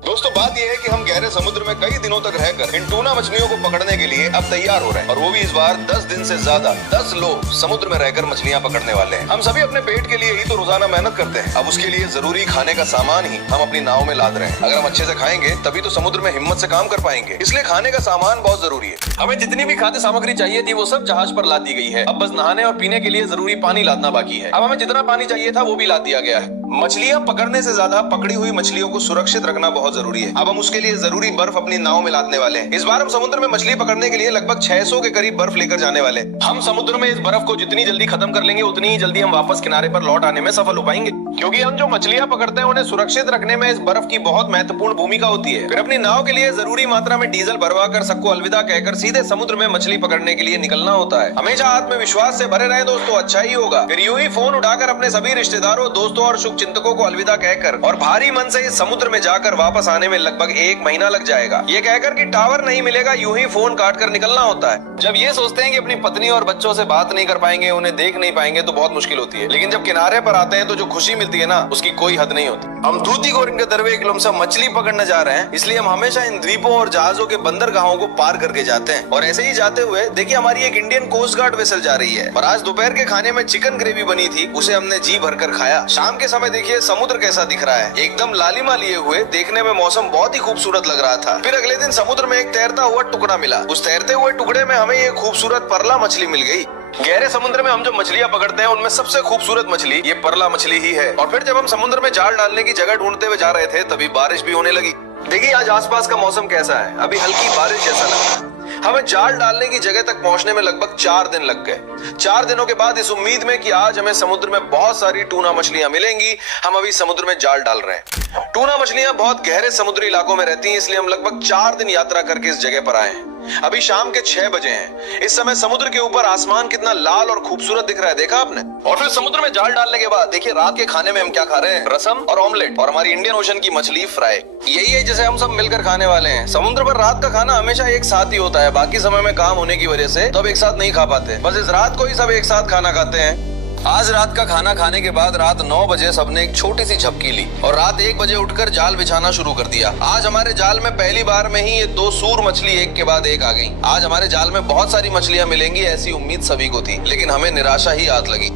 दोस्तों बात यह है कि हम गहरे समुद्र में कई दिनों तक रहकर इन टूना मछलियों को पकड़ने के लिए अब तैयार हो रहे हैं और वो भी इस बार 10 दिन से ज्यादा 10 लोग समुद्र में रहकर मछलियां पकड़ने वाले हैं। हम सभी अपने पेट के लिए ही तो रोजाना मेहनत करते हैं। अब उसके लिए जरूरी खाने का सामान ही हम अपनी नाव में लाद रहे हैं। अगर हम अच्छे से खाएंगे तभी तो समुद्र में हिम्मत से काम कर पाएंगे। इसलिए खाने का सामान बहुत जरूरी है। हमें जितनी भी खाद्य सामग्री चाहिए थी वो सब जहाज पर लाद दी गई है। अब बस नहाने और पीने के लिए जरूरी पानी लादना बाकी है। अब हमें जितना पानी चाहिए था वो भी लाद दिया गया है। मछलियां पकड़ने से ज्यादा पकड़ी हुई मछलियों को सुरक्षित रखना बहुत जरूरी है। अब हम उसके लिए जरूरी बर्फ अपनी नाव में लादने वाले हैं। इस बार हम समुद्र में मछली पकड़ने के लिए लगभग 600 के करीब बर्फ लेकर जाने वाले हैं। हम समुद्र में इस बर्फ को जितनी जल्दी खत्म कर लेंगे उतनी ही जल्दी हम वापस किनारे पर लौट आने में सफल हो पाएंगे, क्योंकि हम जो मछलियां पकड़ते हैं उन्हें सुरक्षित रखने में इस बर्फ की बहुत महत्वपूर्ण भूमिका होती है। फिर अपनी नाव के लिए जरूरी मात्रा में डीजल भरवा कर सबको अलविदा कहकर सीधे समुद्र में मछली पकड़ने के लिए निकलना होता है। हमेशा आत्मविश्वास से भरे रहे दोस्तों, अच्छा ही होगा। फिर यूं ही फोन उठाकर अपने सभी रिश्तेदारों, दोस्तों और शुभ चिंतकों को अलविदा कहकर और भारी मन से इस समुद्र में जाकर वापस आने में लगभग 1 महीना लग जाएगा। ये कहकर कि टावर नहीं मिलेगा, यूं ही फोन काट कर निकलना होता है। जब ये सोचते हैं कि अपनी पत्नी और बच्चों से बात नहीं कर पाएंगे, उन्हें देख नहीं पाएंगे तो बहुत मुश्किल होती है। लेकिन जब किनारे पर आते हैं तो जो खुशी मिलती है ना, उसकी कोई हद नहीं होती। हम धूती और इनके दरवे एक लमसम मछली पकड़ने जा रहे हैं, इसलिए हम हमेशा इन द्वीपों और जहाजों के बंदरगाहों को पार करके जाते हैं। और ऐसे ही जाते हुए देखिए हमारी एक इंडियन कोस्ट गार्ड वेसल जा रही है। और आज दोपहर के खाने में चिकन ग्रेवी बनी थी, उसे हमने जी भरकर खाया। शाम के समय देखिए समुद्र कैसा दिख रहा है, एकदम लालिमा लिए हुए। देखने में मौसम बहुत ही खूबसूरत लग रहा था। फिर अगले दिन समुद्र में एक तैरता हुआ टुकड़ा मिला। उस तैरते हुए टुकड़े में हमें एक खूबसूरत परला मछली मिल गई। गहरे समुद्र में हम जो मछलियां पकड़ते हैं उनमें सबसे खूबसूरत मछली ये परला मछली ही है। और फिर जब हम समुद्र में जाल डालने की जगह ढूंढते हुए जा रहे थे तभी बारिश भी होने लगी। देखिए आज आसपास का मौसम कैसा है, अभी हल्की बारिश जैसा लग रहा है। हमें जाल डालने की जगह तक पहुंचने में लगभग 4 दिन लग गए। 4 दिनों के बाद इस उम्मीद में कि आज हमें समुद्र में बहुत सारी टूना मछलियां मिलेंगी, हम अभी समुद्र में जाल डाल रहे हैं। टूना मछलियां बहुत गहरे समुद्री इलाकों में रहती हैं, इसलिए हम लगभग 4 दिन यात्रा करके इस जगह पर आए हैं। अभी शाम के 6 बजे हैं। इस समय समुद्र के ऊपर आसमान कितना लाल और खूबसूरत दिख रहा है, देखा आपने? और फिर समुद्र में जाल डालने के बाद देखिए रात के खाने में हम क्या खा रहे हैं, रसम और ऑमलेट और हमारी इंडियन ओशन की मछली फ्राई। यही है जिसे हम सब मिलकर खाने वाले हैं। समुद्र पर रात का खाना हमेशा एक साथ ही होता है, बाकी समय में काम होने की वजह से तो अब एक साथ नहीं खा पाते। बस इस रात को ही सब एक साथ खाना खाते हैं। आज रात का खाना खाने के बाद रात 9 बजे सबने एक छोटी सी झपकी ली और रात 1 बजे उठकर जाल बिछाना शुरू कर दिया। आज हमारे जाल में पहली बार में ही ये 2 सूर मछली एक के बाद एक आ गई। आज हमारे जाल में बहुत सारी मछलियां मिलेंगी, ऐसी उम्मीद सभी को थी, लेकिन हमें निराशा ही हाथ लगी।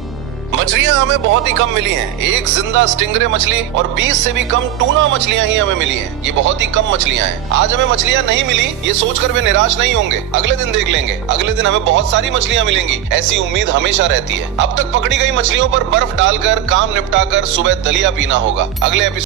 मछलियां हमें बहुत ही कम मिली हैं। एक जिंदा स्टिंगरे मछली और 20 से भी कम टूना मछलियां ही हमें मिली हैं। ये बहुत ही कम मछलियां हैं। आज हमें मछलियां नहीं मिली ये सोचकर वे निराश नहीं होंगे, अगले दिन देख लेंगे। अगले दिन हमें बहुत सारी मछलियां मिलेंगी, ऐसी उम्मीद हमेशा रहती है। अब तक पकड़ी गई मछलियों पर बर्फ डालकर काम निपटाकर सुबह दलिया पीना होगा। अगले एपिसोड